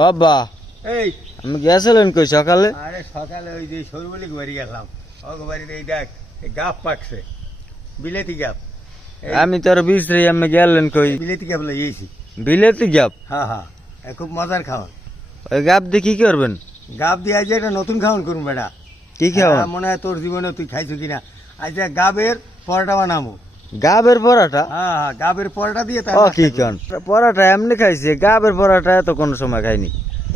বাবা এই আমি গেছিলেন কই সকালে? আরে সকালে ওই যে সরবলিক বাড়ি গেলাম, ওকে বাড়িতে এই দেখ এই গাপ পাকছে, বিলেতি গাপ। এই আমি তোর বিশ্রে আমি গেলেন কই? বিলেতি গাপ লাগিয়েছি। বিলেতি গাপ? হ্যাঁ হ্যাঁ, খুব মজার খাওয়ান। ওই গাপ দিয়ে কি করবেন? গাপ দিয়ে আজ একটা নতুন খাওয়ান করুন বেটা। কি খাওয়া? মনে হয় তোর জীবনে তুই খাইছো কিনা। আজ গাবের পরোটা বানাবো। গাবের পরাটা? হ্যাঁ হ্যাঁ, গাবের পরোটা দিয়ে ও কি কন, পরাটা এমনি খাইছি, গাবের পরাটা তো কোনো সময় খাইনি।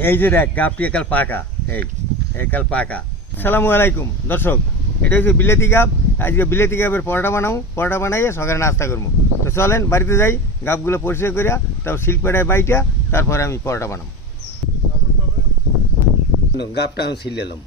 এই যে দেখ গাপটি একাল পাকা, এই একাল পাকা। আসসালামু আলাইকুম দর্শক, এটা হচ্ছে বিলেতি গাপ। আজকে বিলেতি গাপের পরোটা বানাবো, পরোটা বানাইয়ে সকালে নাস্তা করবো। তো চলেন বাড়িতে যাই, গাপগুলো পরিষ্কার করিয়া তারপর শিলপাটায় বাইটা তারপরে আমি পরোটা বানাবো। গাপটা আমি ছিল এলাম।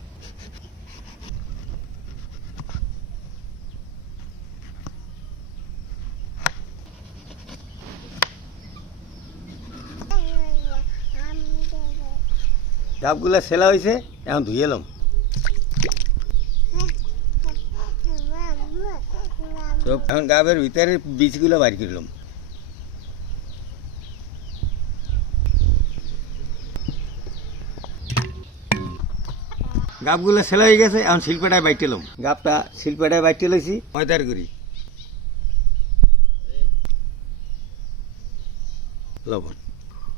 গাপগুলা সেলা হয়েছে, এখন ধুয়ে এলাম। এখন গাবের ভিতরে বীজগুলো বাইর করলাম। গাপগুলো সেলা হয়ে গেছে, এখন শিলপাটায় বাইটে এলাম। গাপটা শিলপাটায় বাইটে লইছি, ময়দার করি লবণ,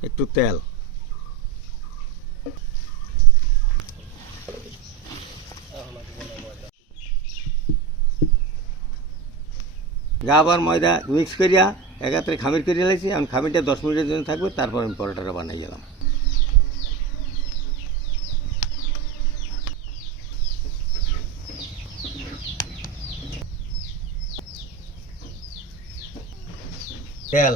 একটু তেল, গাব আর ময়দা মিক্স করিয়া একাত্রে খামির করিয়া লাইছি। এখন খামিরটা 10 মিনিটের জন্য থাকবে, তারপর আমি পরোটাটা বানাই গেলাম। তেল,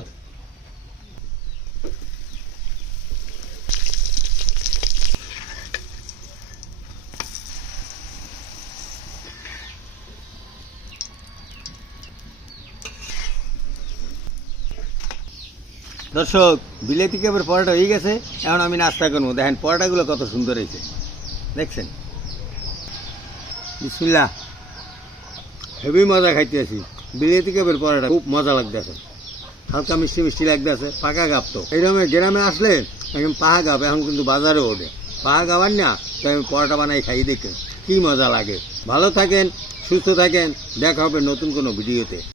দর্শক বিলেতি কাপের পরোটা হয়ে গেছে, এখন আমি নাস্তা করবো। দেখেন পরোটাগুলো কত সুন্দর হয়েছে, দেখছেন? বিসমিল্লাহ। হেভি মজা খাইতে আছি। বিলেতি কাপের পরোটা খুব মজা লাগতেছে, হালকা মিষ্টি মিষ্টি লাগতেছে। পাকা গাপ তো এইরকম গ্রামে আসলে এখন পাহা গাপ এখন কিন্তু বাজারে ওঠে। পাহা গাবার না, তাই আমি পরোটা বানাই খাই, দেখেন কি মজা লাগে। ভালো থাকেন, সুস্থ থাকেন, দেখা হবে নতুন কোনো ভিডিওতে।